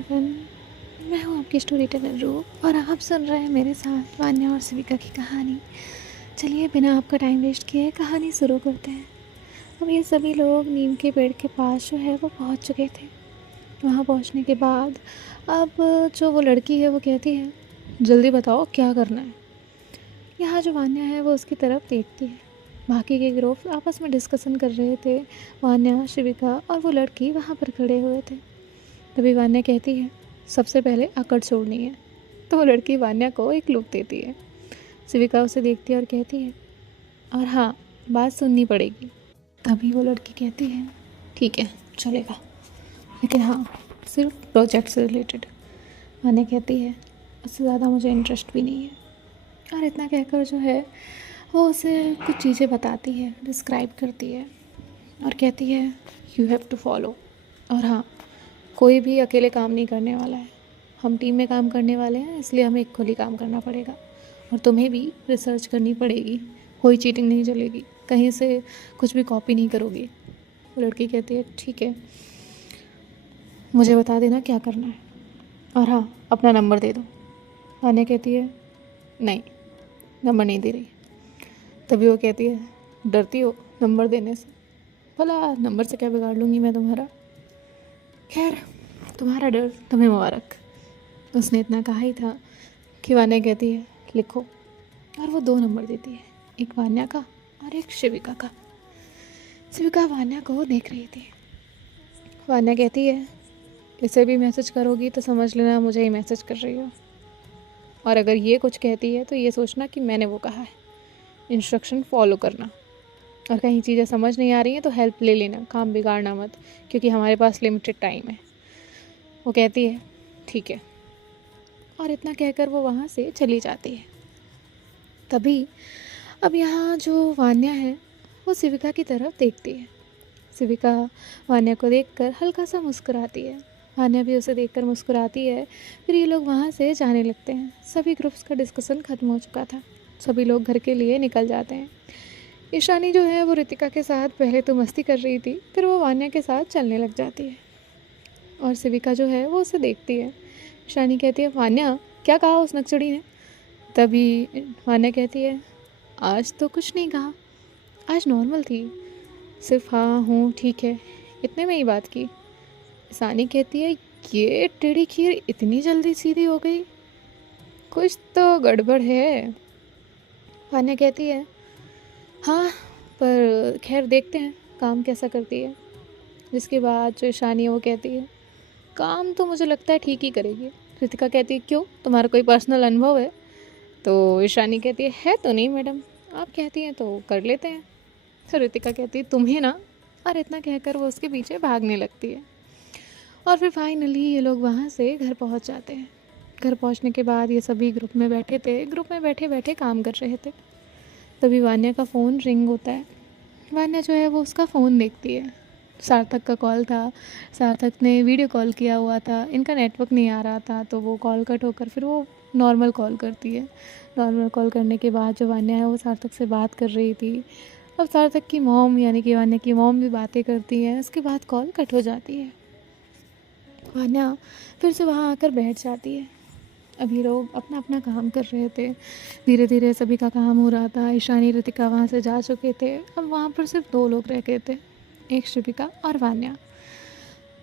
Everyone, मैं हूँ आपकी स्टोरी टेलर रूप और आप सुन रहे हैं मेरे साथ वान्या और सिविका की कहानी। चलिए बिना आपका टाइम वेस्ट किए कहानी शुरू करते हैं। अब ये सभी लोग नीम के पेड़ के पास जो है वो पहुँच चुके थे। वहाँ पहुँचने के बाद अब जो वो लड़की है वो कहती है, जल्दी बताओ क्या करना है। यहाँ जो वान्या है वो उसकी तरफ देखती है। बाकी के ग्रुप आपस में डिस्कशन कर रहे थे। वान्या, शिविका और वो लड़की वहाँ पर खड़े हुए थे। तभी वान्या कहती है, सबसे पहले अकड़ छोड़नी है। तो वो लड़की वान्या को एक लुक देती है। शिविका उसे देखती है और कहती है, और हाँ, बात सुननी पड़ेगी। तभी वो लड़की कहती है, ठीक है चलेगा, लेकिन हाँ, सिर्फ प्रोजेक्ट से रिलेटेड। वान्या कहती है, उससे ज़्यादा मुझे इंटरेस्ट भी नहीं है। और इतना कहकर जो है वो उसे कुछ चीज़ें बताती है, डिस्क्राइब करती है और कहती है, यू हैव टू फॉलो। और हाँ, कोई भी अकेले काम नहीं करने वाला है, हम टीम में काम करने वाले हैं, इसलिए हमें इक्वली काम करना पड़ेगा। और तुम्हें भी रिसर्च करनी पड़ेगी, कोई चीटिंग नहीं चलेगी, कहीं से कुछ भी कॉपी नहीं करोगी। वो लड़की कहती है, ठीक है, मुझे बता देना क्या करना है, और हाँ, अपना नंबर दे दो। आने कहती है, नहीं, नंबर नहीं दे रही। तभी वो कहती है, डरती हो नंबर देने से? भला नंबर से क्या बिगाड़ लूँगी मैं तुम्हारा? खैर, तुम्हारा डर तुम्हें मुबारक। उसने इतना कहा ही था कि वान्या कहती है, लिखो। और वो 2 नंबर देती है, एक वान्या का और एक शिविका का। शिविका वान्या को देख रही थी। वान्या कहती है, इसे भी मैसेज करोगी तो समझ लेना मुझे ही मैसेज कर रही हो, और अगर ये कुछ कहती है तो ये सोचना कि मैंने वो कहा है। इंस्ट्रक्शन फॉलो करना, और कहीं चीज़ें समझ नहीं आ रही हैं तो हेल्प ले लेना, काम बिगाड़ना मत, क्योंकि हमारे पास लिमिटेड टाइम है। वो कहती है, ठीक है, और इतना कहकर वो वहाँ से चली जाती है। तभी अब यहाँ जो वान्या है वो शिविका की तरफ देखती है। शिविका वान्या को देखकर हल्का सा मुस्कुराती है। वान्या भी उसे देखकर मुस्कुराती है। फिर ये लोग वहाँ से जाने लगते हैं। सभी ग्रुप्स का डिस्कशन ख़त्म हो चुका था। सभी लोग घर के लिए निकल जाते हैं। ईशानी जो है वो रितिका के साथ पहले तो मस्ती कर रही थी, फिर वो वान्या के साथ चलने लग जाती है। और शिविका जो है वो उसे देखती है। ईशानी कहती है, वान्या क्या कहा उस नक्सड़ी ने? तभी वान्या कहती है, आज तो कुछ नहीं कहा, आज नॉर्मल थी, सिर्फ हाँ हूँ ठीक है इतने में ही बात की। ईशानी कहती है, ये टेढ़ी खीर इतनी जल्दी सीधी हो गई, कुछ तो गड़बड़ है। वान्या कहती है, हाँ, पर खैर देखते हैं काम कैसा करती है। जिसके बाद जो ईशानी है वो कहती है, काम तो मुझे लगता है ठीक ही करेगी। कृतिका कहती है, क्यों, तुम्हारा कोई पर्सनल अनुभव है? तो ईशानी कहती है तो नहीं मैडम, आप कहती हैं तो कर लेते हैं। तो रितिका कहती है, तुम्हें ना, और इतना कहकर वो उसके पीछे भागने लगती है। और फिर फाइनली ये लोग वहाँ से घर पहुँच जाते हैं। घर पहुँचने के बाद ये सभी ग्रुप में बैठे थे, ग्रुप में बैठे बैठे काम कर रहे थे। तभी वान्या का फ़ोन रिंग होता है। वान्या जो है वो उसका फ़ोन देखती है। सार्थक का कॉल था। सार्थक ने वीडियो कॉल किया हुआ था, इनका नेटवर्क नहीं आ रहा था, तो वो कॉल कट होकर फिर वो नॉर्मल कॉल करती है। नॉर्मल कॉल करने के बाद जो वान्या है वो सार्थक से बात कर रही थी। अब सार्थक की मॉम यानी कि वान्या की मॉम भी बातें करती है। उसके बाद कॉल कट हो जाती है। वान्या फिर से वहाँ आकर बैठ जाती है। अभी लोग अपना अपना काम कर रहे थे। धीरे धीरे सभी का काम हो रहा था। ईशानी, रितिका वहाँ से जा चुके थे। अब वहाँ पर सिर्फ 2 लोग रह गए थे, एक शिविका और वान्या।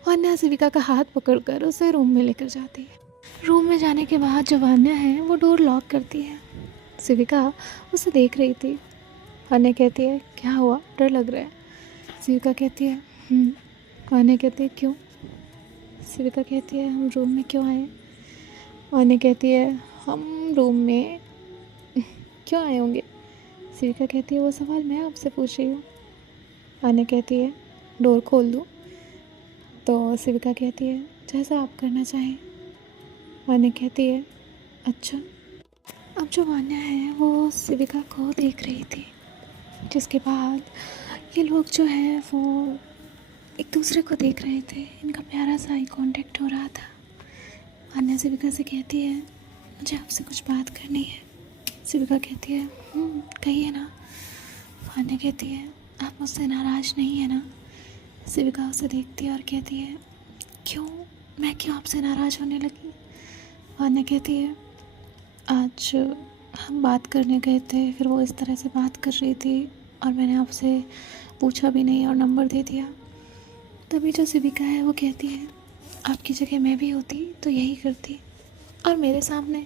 वान्या शिविका का हाथ पकड़कर उसे रूम में लेकर जाती है। रूम में जाने के बाद जो वान्या है वो डोर लॉक करती है। शिविका उसे देख रही थी। वान्या कहती है, क्या हुआ, डर लग रहा है? शिविका कहती है, वान्या कहती है, क्यों? शिविका कहती है, हम रूम में क्यों आए? वान्या कहती है, हम रूम में क्यों आए होंगे? शिविका कहती है, वो सवाल मैं आपसे पूछ रही हूँ। वान्या कहती है, डोर खोल दूँ? तो शिविका कहती है, जैसा आप करना चाहें। वान्या कहती है, अच्छा। अब जो वान्या है वो शिविका को देख रही थी। जिसके बाद ये लोग जो है वो एक दूसरे को देख रहे थे। इनका प्यारा सा आई कांटेक्ट हो रहा था। वान्या शिविका से कहती है, मुझे आपसे कुछ बात करनी है। शिविका कहती है, कहिए ना। वान्या कहती है, आप मुझसे नाराज़ नहीं है ना? शिविका उसे देखती है और कहती है, क्यों, मैं क्यों आपसे नाराज़ होने लगी। वान्या कहती है आज हम बात करने गए थे, फिर वो इस तरह से बात कर रही थी और मैंने आपसे पूछा भी नहीं और नंबर दे दिया। तभी जो शिविका है वो कहती है आपकी जगह मैं भी होती तो यही करती, और मेरे सामने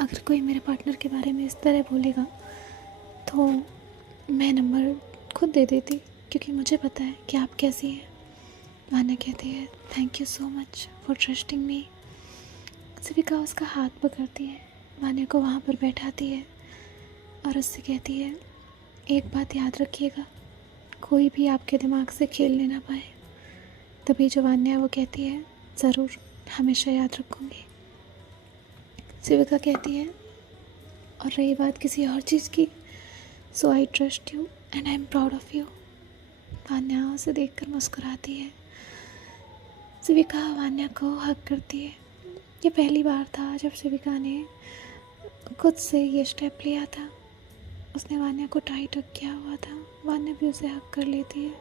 अगर कोई मेरे पार्टनर के बारे में इस तरह बोलेगा तो मैं नंबर खुद दे देती, क्योंकि मुझे पता है कि आप कैसी हैं। वान्या कहती है thank you so much for trusting me. Shivika उसका हाथ पकड़ती है, वान्या को वहाँ पर बैठाती है और उससे कहती है एक बात याद रखिएगा, कोई भी आपके दिमाग से खेल ले ना पाए। तभी जो वान्या वो कहती है ज़रूर, हमेशा याद रखूँगी। शिविका कहती है और रही बात किसी और चीज़ की, so I trust you and I am proud of you. Vanya उसे देखकर मुस्कुराती है। शिविका वान्या को हक करती है। ये पहली बार था जब शिविका ने खुद से ये स्टेप लिया था। उसने वान्या को टाइट हक किया हुआ था, वान्या भी उसे हक कर लेती है।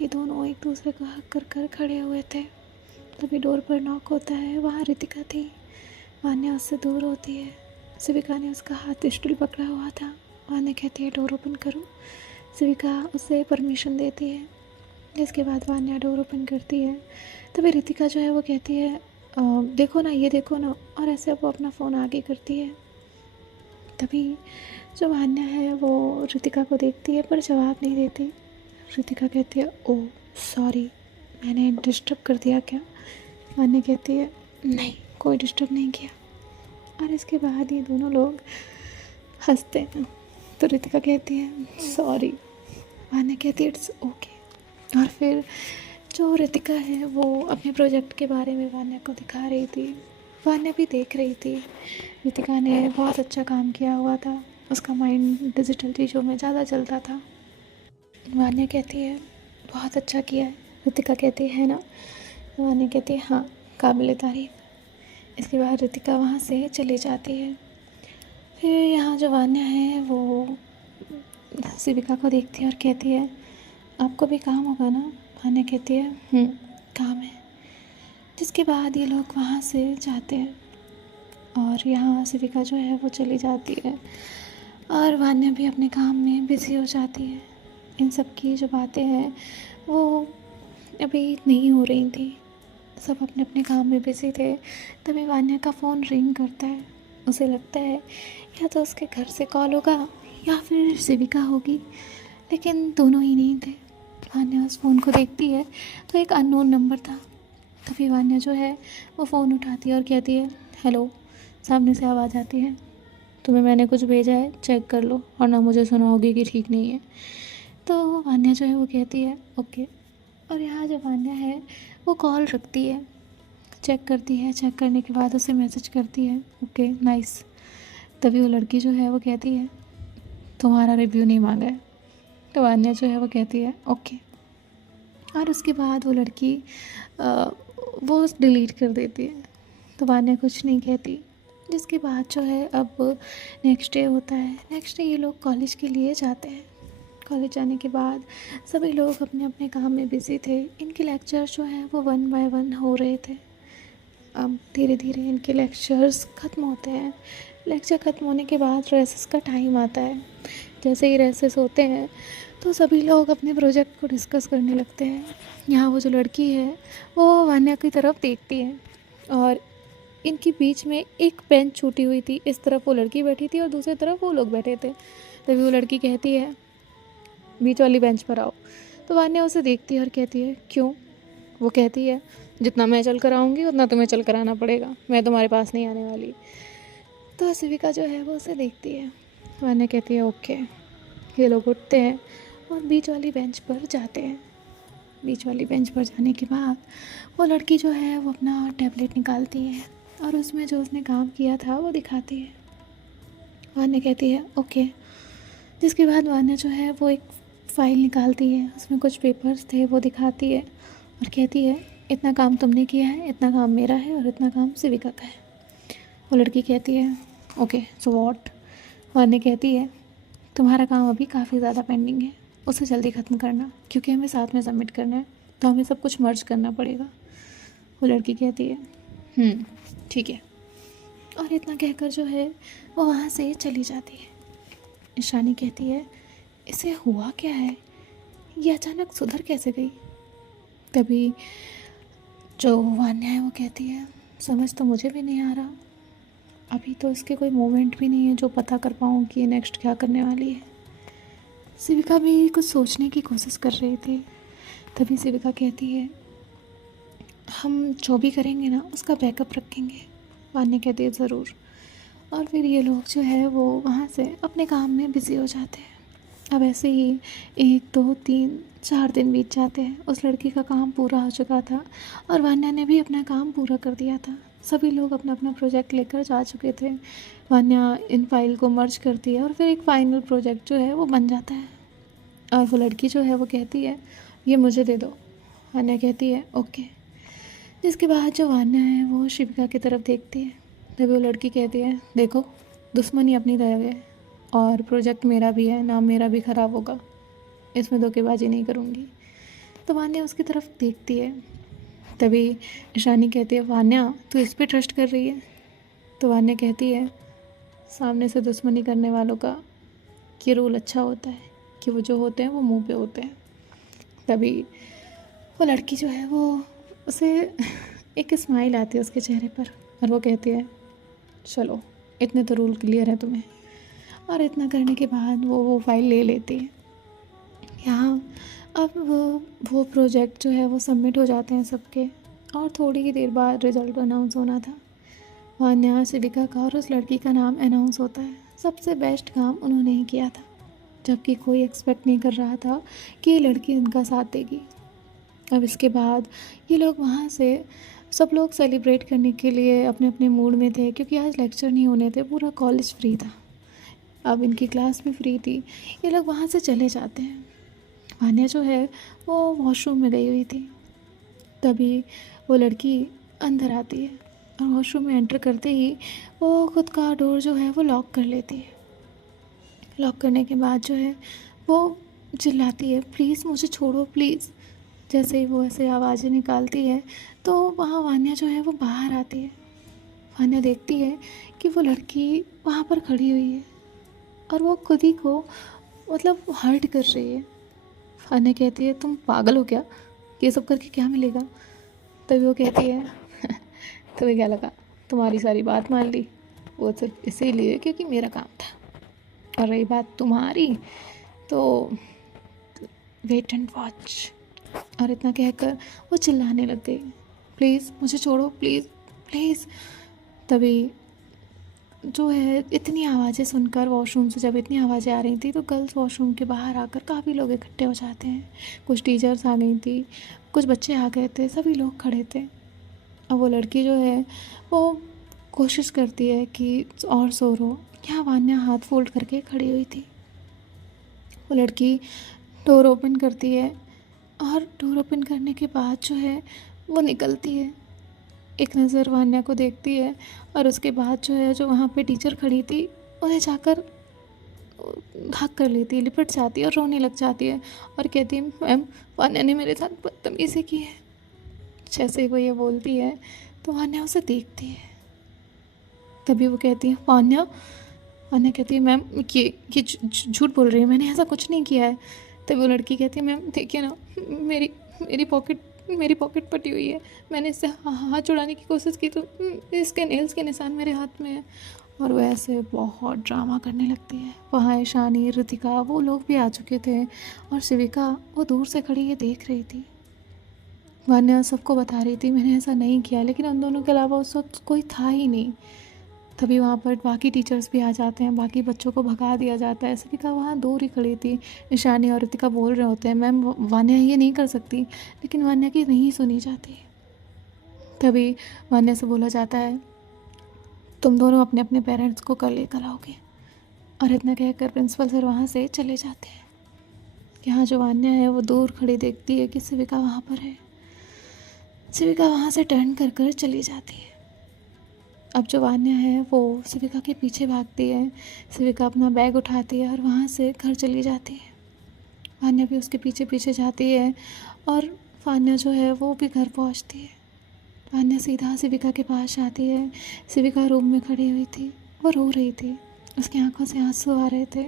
ये दोनों एक दूसरे को हक कर कर खड़े हुए थे। तभी डोर पर नॉक होता है, वहाँ रितिका थी। वान्या उससे दूर होती है। शिविका ने उसका हाथ स्टूल पकड़ा हुआ था। वान्या कहती है डोर ओपन करो। शिविका उसे परमिशन देती है। इसके बाद वान्या डोर ओपन करती है। तभी रितिका जो है वो कहती है देखो ना, ये देखो ना, और ऐसे वो अपना फ़ोन आगे करती है। तभी जो वान्या है वो रितिका को देखती है पर जवाब नहीं देती। रितिका कहती है ओह सॉरी, मैंने डिस्टर्ब कर दिया क्या। वान्या कहती है नहीं, कोई डिस्टर्ब नहीं किया। और इसके बाद ये दोनों लोग हंसते हैं। तो रितिका कहती है सॉरी। वान्या कहती है इट्स ओके। और फिर जो रितिका है वो अपने प्रोजेक्ट के बारे में वान्या को दिखा रही थी। वान्या भी देख रही थी। रितिका ने बहुत अच्छा काम किया हुआ था, उसका माइंड डिजिटल चीज़ों में ज़्यादा चलता था। वान्या कहती है बहुत अच्छा किया है। रितिका कहती है ना। वान्या कहती है हाँ, काबिल तारीफ़। इसके बाद रितिका वहाँ से चली जाती है। फिर यहाँ जो वान्या है वो शिविका को देखती है और कहती है आपको भी काम होगा ना। वान्या कहती है काम है। जिसके बाद ये लोग वहाँ से जाते हैं और यहाँ शिविका जो है वो चली जाती है और वान्या भी अपने काम में बिज़ी हो जाती है। इन सब की जो बातें हैं वो अभी नहीं हो रही थी, सब अपने अपने काम में बिज़ी थे। तभी वान्या का फ़ोन रिंग करता है। उसे लगता है या तो उसके घर से कॉल होगा या फिर शिविका होगी, लेकिन दोनों ही नहीं थे। वान्या उस फ़ोन को देखती है तो एक अननोन नंबर था। तभी वान्या जो है वो फ़ोन उठाती है और कहती है हेलो। सामने से आवाज़ आती है तुम्हें मैंने कुछ भेजा है, चेक कर लो और ना मुझे सुनाओगी कि ठीक नहीं है। तो वान्या जो है वो कहती है ओके। और यहाँ जो वान्या है वो कॉल रखती है, चेक करती है, चेक करने के बाद उसे मैसेज करती है ओके नाइस। तभी वो लड़की जो है वो कहती है तुम्हारा रिव्यू नहीं मांगा है। तो वान्या जो है वो कहती है ओके। और उसके बाद वो लड़की वो डिलीट कर देती है। तो वान्या कुछ नहीं कहती। जिसके बाद जो है अब नेक्स्ट डे होता है। नेक्स्ट डे ये लोग कॉलेज के लिए जाते हैं। कॉलेज जाने के बाद सभी लोग अपने अपने काम में बिज़ी थे। इनके लेक्चर जो हैं वो 1 बाय 1 हो रहे थे। अब धीरे धीरे इनके लेक्चर्स ख़त्म होते हैं। लेक्चर ख़त्म होने के बाद रेसेस का टाइम आता है। जैसे ही रेसेस होते हैं तो सभी लोग अपने प्रोजेक्ट को डिस्कस करने लगते हैं। यहाँ वो जो लड़की है वो वान्या की तरफ देखती है और इनके बीच में एक बेंच छूटी हुई थी। इस तरफ वो लड़की बैठी थी और दूसरी तरफ वो लोग बैठे थे। तभी वो लड़की कहती है बीच वाली बेंच पर आओ। तो वान्या उसे देखती है और कहती है क्यों। वो कहती है जितना मैं चल कर आऊँगी उतना तुम्हें चल कर आना पड़ेगा, मैं तुम्हारे पास नहीं आने वाली। तो शिविका जो है वो उसे देखती है। वान्या कहती है ओके। ये लोग उठते हैं और बीच वाली बेंच पर जाते हैं। बीच वाली बेंच पर जाने के बाद वो लड़की जो है वो अपना टैबलेट निकालती है और उसमें जो उसने काम किया था वो दिखाती है। वान्या कहती है ओके। जिसके बाद वान्या जो है वो एक फ़ाइल निकालती है, उसमें कुछ पेपर्स थे वो दिखाती है और कहती है इतना काम तुमने किया है, इतना काम मेरा है और इतना काम शिविका का है। वो लड़की कहती है ओके सो व्हाट। वान्या कहती है तुम्हारा काम अभी काफ़ी ज़्यादा पेंडिंग है, उसे जल्दी ख़त्म करना क्योंकि हमें साथ में सबमिट करना है, तो हमें सब कुछ मर्ज करना पड़ेगा। वो लड़की कहती है ठीक है, और इतना कहकर जो है वो वहाँ से चली जाती है। ईशानी कहती है इसे हुआ क्या है, ये अचानक सुधर कैसे गई। तभी जो वान्या है वो कहती है समझ तो मुझे भी नहीं आ रहा, अभी तो इसके कोई मोमेंट भी नहीं है जो पता कर पाऊँ कि ये नेक्स्ट क्या करने वाली है। शिविका भी कुछ सोचने की कोशिश कर रही थी। तभी शिविका कहती है हम जो भी करेंगे ना उसका बैकअप रखेंगे। वान्या कहती है ज़रूर। और फिर ये लोग जो है वो वहाँ से अपने काम में बिज़ी हो जाते हैं। अब ऐसे ही 1 2 3 4 दिन बीत जाते हैं। उस लड़की का काम पूरा हो चुका था और वान्या ने भी अपना काम पूरा कर दिया था। सभी लोग अपना अपना प्रोजेक्ट लेकर जा चुके थे। वान्या इन फाइल को मर्ज करती है और फिर एक फाइनल प्रोजेक्ट जो है वो बन जाता है। और वो लड़की जो है वो कहती है ये मुझे दे दो। वान्या कहती है ओके। जिसके बाद जो वान्या है वो शिविका की तरफ देखती है। तभी वो लड़की कहती है देखो दुश्मनी अपनी रह गए और प्रोजेक्ट मेरा भी है, नाम मेरा भी ख़राब होगा, इसमें धोखेबाजी नहीं करूँगी। तो वान्या उसकी तरफ देखती है। तभी ईशानी कहती है वान्या तू इस पे ट्रस्ट कर रही है। तो वान्या कहती है सामने से दुश्मनी करने वालों का ये रूल अच्छा होता है कि वो जो होते हैं वो मुंह पे होते हैं। तभी वो लड़की जो है वो उसे एक स्माइल आती है उसके चेहरे पर और वो कहती है चलो इतने तो रूल क्लियर है तुम्हें। और इतना करने के बाद वो फाइल ले लेती है। यहाँ अब वो प्रोजेक्ट जो है वो सबमिट हो जाते हैं सबके और थोड़ी ही देर बाद रिज़ल्ट अनाउंस होना था। वान्या शिविका का और उस लड़की का नाम अनाउंस होता है। सबसे बेस्ट काम उन्होंने ही किया था, जबकि कोई एक्सपेक्ट नहीं कर रहा था कि ये लड़की उनका साथ देगी। अब इसके बाद ये लोग वहाँ से सब लोग सेलिब्रेट करने के लिए अपने अपने मूड में थे, क्योंकि आज लेक्चर नहीं होने थे, पूरा कॉलेज फ्री था। अब इनकी क्लास भी फ्री थी। ये लोग वहाँ से चले जाते हैं। वान्या जो है वो वॉशरूम में गई हुई थी। तभी वो लड़की अंदर आती है और वॉशरूम में एंटर करते ही वो खुद का डोर जो है वो लॉक कर लेती है। लॉक करने के बाद जो है वो चिल्लाती है प्लीज़ मुझे छोड़ो प्लीज़। जैसे ही वो ऐसे आवाज़ें निकालती है तो वहाँ वान्या जो है वो बाहर आती है। वान्या देखती है कि वो लड़की वहाँ पर खड़ी हुई है और वो खुद ही को मतलब हर्ट कर रही है। वान्या कहती है तुम पागल हो क्या, ये सब करके क्या मिलेगा। तभी वो कहती है तुम्हें क्या लगा तुम्हारी सारी बात मान ली, वो सिर्फ इसीलिए क्योंकि मेरा काम था, और रही बात तुम्हारी तो वेट एंड वॉच। और इतना कहकर वो चिल्लाने लग गई प्लीज़ मुझे छोड़ो प्लीज़ प्लीज़। तभी जो है इतनी आवाज़ें सुनकर वॉशरूम से जब इतनी आवाज़ें आ रही थी तो गर्ल्स वॉशरूम के बाहर आकर काफ़ी लोग इकट्ठे हो जाते हैं। कुछ टीचर्स आ गई थी, कुछ बच्चे आ गए थे, सभी लोग खड़े थे। और वो लड़की जो है वो कोशिश करती है कि और शोर हो। यहाँ वान्या हाथ फोल्ड करके खड़ी हुई थी। वो लड़की डोर ओपन करती है और डोर ओपन करने के बाद जो है वो निकलती है। एक नज़र वान्या को देखती है और उसके बाद जो है जो वहाँ पे टीचर खड़ी थी उन्हें जाकर हक कर लेती है, लिपट जाती है और रोने लग जाती है और कहती है मैम वान्या ने मेरे साथ बदतमीज़ी की है। जैसे ही वो ये बोलती है तो वान्या उसे देखती है। तभी वो कहती है वान्या कहती है मैम ये झूठ बोल रही है, मैंने ऐसा कुछ नहीं किया है। तभी वो लड़की कहती है मैम देखिए ना मेरी पॉकेट फटी हुई है, मैंने इससे हाथ छुड़ाने की कोशिश की तो इसके नेल्स के निशान मेरे हाथ में है। और वो ऐसे बहुत ड्रामा करने लगती है। वहाँ ईशानी, ऋतिका वो लोग भी आ चुके थे और शिविका वो दूर से खड़ी ये देख रही थी। वान्या सबको बता रही थी मैंने ऐसा नहीं किया, लेकिन उन दोनों के अलावा उस वक्त कोई था ही नहीं। तभी वहाँ पर बाकी टीचर्स भी आ जाते हैं, बाकी बच्चों को भगा दिया जाता है। शिविका वहाँ दूर ही खड़ी थी। ईशानी और ऋतिका बोल रहे होते हैं मैम वान्या ये नहीं कर सकती, लेकिन वान्या की नहीं सुनी जाती। तभी वान्या से बोला जाता है तुम दोनों अपने अपने पेरेंट्स को कल लेकर आओगे। और इतना कहकर प्रिंसिपल सर वहाँ से चले जाते हैं। यहाँ जो वान्या है वो दूर खड़ी देखती है कि शिविका वहाँ पर है। शिविका वहाँ से टर्न कर कर चली जाती है। अब जो वान्या है वो शिविका के पीछे भागती है। शिविका अपना बैग उठाती है और वहाँ से घर चली जाती है। वान्या भी उसके पीछे पीछे जाती है और वान्या जो है वो भी घर पहुँचती है। वान्या सीधा शिविका के पास आती है। शिविका रूम में खड़ी हुई थी, वो रो रही थी, उसकी आंखों से आंसू आ रहे थे।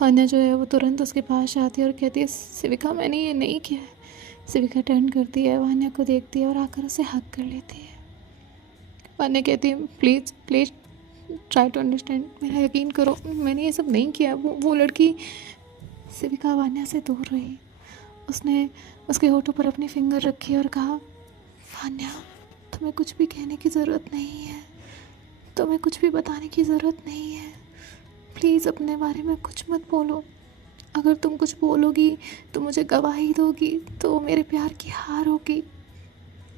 वान्या जो है वो तुरंत उसके पास आती है और कहती है, शिविका मैंने ये नहीं किया है। शिविका टर्न करती है, वान्या को देखती है और आकर उसे हग कर लेती है। वान्या कहती है, please please try to understand, मेरा यकीन करो, मैंने ये सब नहीं किया। वो लड़की। शिविका वान्या से दूर रही। उसने उसके होठों पर अपनी फिंगर रखी और कहा, वान्या तुम्हें कुछ भी कहने की ज़रूरत नहीं है, तुम्हें कुछ भी बताने की ज़रूरत नहीं है। प्लीज़ अपने बारे में कुछ मत बोलो। अगर तुम कुछ बोलोगी तो मुझे गवाही दोगी तो मेरे प्यार की हार होगी।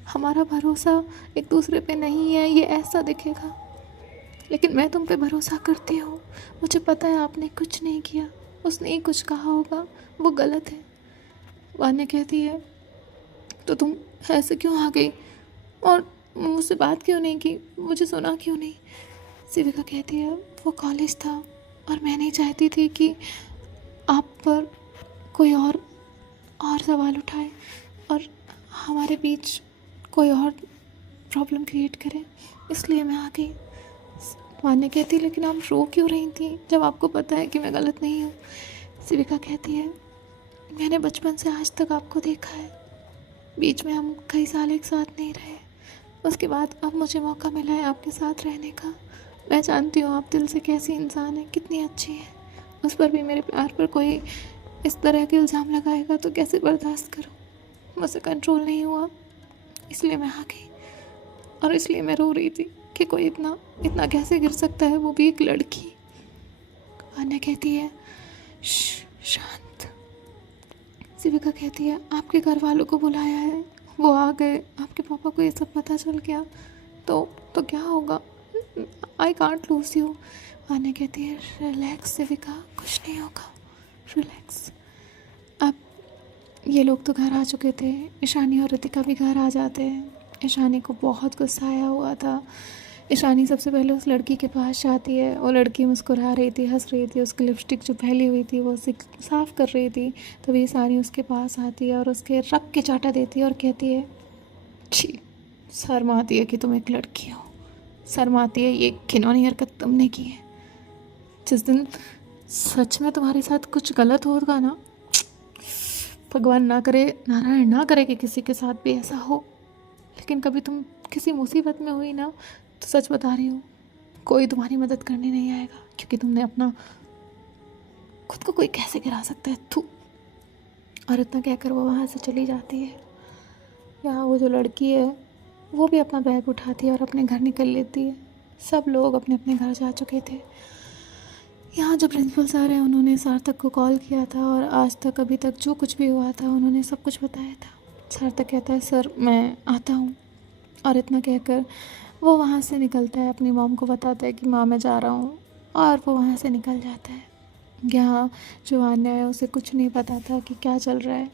हमारा भरोसा एक दूसरे पे नहीं है, ये ऐसा दिखेगा, लेकिन मैं तुम पे भरोसा करती हूँ। मुझे पता है आपने कुछ नहीं किया, उसने ही कुछ कहा होगा, वो गलत है। वान्या कहती है, तो तुम ऐसे क्यों आ गई और मुझसे बात क्यों नहीं की, मुझे सुना क्यों नहीं? शिविका कहती है, वो कॉलेज था और मैं नहीं चाहती थी कि आप पर कोई और सवाल उठाए और हमारे बीच कोई और प्रॉब्लम क्रिएट करे, इसलिए मैं आ गई। वान्या कहती है, लेकिन आप रो क्यों रही थी जब आपको पता है कि मैं गलत नहीं हूँ? शिविका कहती है, मैंने बचपन से आज तक आपको देखा है, बीच में हम कई साल एक साथ नहीं रहे, उसके बाद अब मुझे मौका मिला है आपके साथ रहने का। मैं जानती हूँ आप दिल से कैसी इंसान है, कितनी अच्छी है। उस पर भी मेरे प्यार पर कोई इस तरह के इल्ज़ाम लगाएगा तो कैसे बर्दाश्त करूँ? मुझसे कंट्रोल नहीं हुआ, इसलिए मैं आ गई और इसलिए मैं रो रही थी कि कोई इतना इतना कैसे गिर सकता है, वो भी एक लड़की। वान्या कहती है, शांत। शिविका कहती है, आपके घर वालों को बुलाया है, वो आ गए, आपके पापा को ये सब पता चल गया तो क्या होगा? I can't lose you. Vanya कहती है, रिलैक्स शिविका, कुछ नहीं होगा, रिलैक्स। अब ये लोग तो घर आ चुके थे, ईशानी और रितिका भी घर आ जाते हैं। ईशानी को बहुत गुस्सा आया हुआ था। ईशानी सबसे पहले उस लड़की के पास जाती है। वो लड़की मुस्कुरा रही थी, हंस रही थी, उसकी लिपस्टिक जो फैली हुई थी वो उसे साफ़ कर रही थी। तभी ईशानी उसके पास आती है और उसके रख के चाटा देती है और कहती है, छी, शर्म आती है कि तुम एक लड़की हो, शर्म आती है, ये घिनौनी हरकत तुमने की है। जिस दिन सच में तुम्हारे साथ कुछ गलत होगा ना, भगवान ना करे, नारायण ना करे कि किसी के साथ भी ऐसा हो, लेकिन कभी तुम किसी मुसीबत में हुई ना, तो सच बता रही हूँ, कोई तुम्हारी मदद करने नहीं आएगा, क्योंकि तुमने अपना खुद को कोई कैसे गिरा सकता है, थू। और इतना कहकर वो वहाँ से चली जाती है। यहाँ वो जो लड़की है वो भी अपना बैग उठाती है और अपने घर निकल लेती है। सब लोग अपने अपने घर जा चुके थे। यहाँ जो प्रिंसिपल सर हैं उन्होंने सार्थक को कॉल किया था और आज तक अभी तक जो कुछ भी हुआ था उन्होंने सब कुछ बताया था। सार्थक कहता है, सर मैं आता हूँ, और इतना कहकर वो वहाँ से निकलता है, अपनी मॉम को बताता है कि माँ मैं जा रहा हूँ, और वो वहाँ से निकल जाता है। यहाँ जो वान्या है उसे कुछ नहीं पता था कि क्या चल रहा है।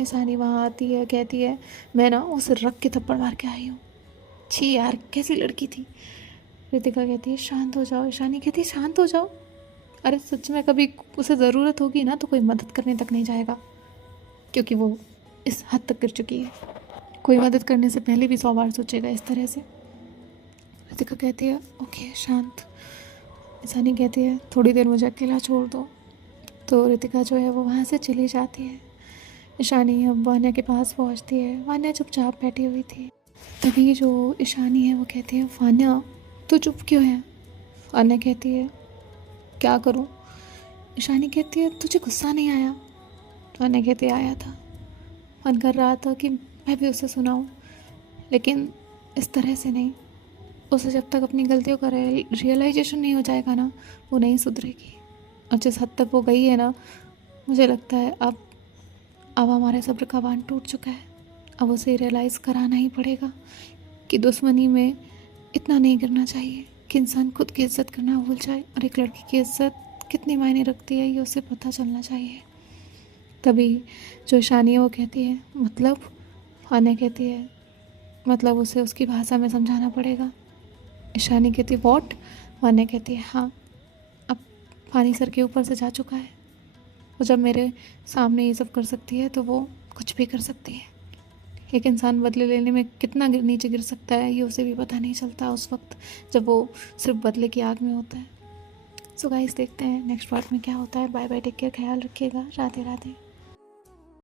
ईशानी वहाँ आती है, कहती है, मैं ना उसे रख के थप्पड़ मार के आई हूँ। छी यार, कैसी लड़की थी। रितिका कहती है, शांत हो जाओ। ईशानी कहती है, शांत हो जाओ, अरे सच में कभी उसे ज़रूरत होगी ना तो कोई मदद करने तक नहीं जाएगा, क्योंकि वो इस हद तक गिर चुकी है। कोई मदद करने से पहले भी 100 बार सोचेगा इस तरह से। रितिका कहती है, ओके शांत। ईशानी कहती है, थोड़ी देर मुझे अकेला छोड़ दो। तो रितिका जो है वो वहाँ से चली जाती है। ईशानी अब वान्या के पास पहुँचती है। वान्या चुपचाप बैठी हुई थी। तभी जो ईशानी है वो कहती है, वान्या तू चुप क्यों है? वान्या कहती है, क्या करूं? ईशानी कहती है, तुझे गुस्सा नहीं आया? वान्या कहती है, आया था, मन कर रहा था कि मैं भी उसे सुनाऊं, लेकिन इस तरह से नहीं। उसे जब तक अपनी गलतियों का रियलाइजेशन नहीं हो जाएगा ना, वो नहीं सुधरेगी। और जिस हद तक वो गई है ना, मुझे लगता है अब हमारे सब्र का बांध टूट चुका है। अब उसे रियलाइज़ कराना ही पड़ेगा कि दुश्मनी में इतना नहीं करना चाहिए कि इंसान खुद की इज्जत करना भूल जाए, और एक लड़की की इज्जत कितनी मायने रखती है ये उसे पता चलना चाहिए। तभी जो ईशानी है वो कहती है, मतलब? वान्या कहती है, मतलब उसे उसकी भाषा में समझाना पड़ेगा। ईशानी कहती है, वॉट? वान्या कहती है, हाँ, अब पानी सर के ऊपर से जा चुका है। वो जब मेरे सामने ये सब कर सकती है तो वो कुछ भी कर सकती है। एक इंसान बदले लेने में कितना नीचे गिर सकता है ये उसे भी पता नहीं चलता उस वक्त जब वो सिर्फ बदले की आग में होता है। सो गाइस देखते हैं नेक्स्ट पार्ट में क्या होता है। बाय बाय, टेक केयर, ख्याल रखिएगा, राधे राधे।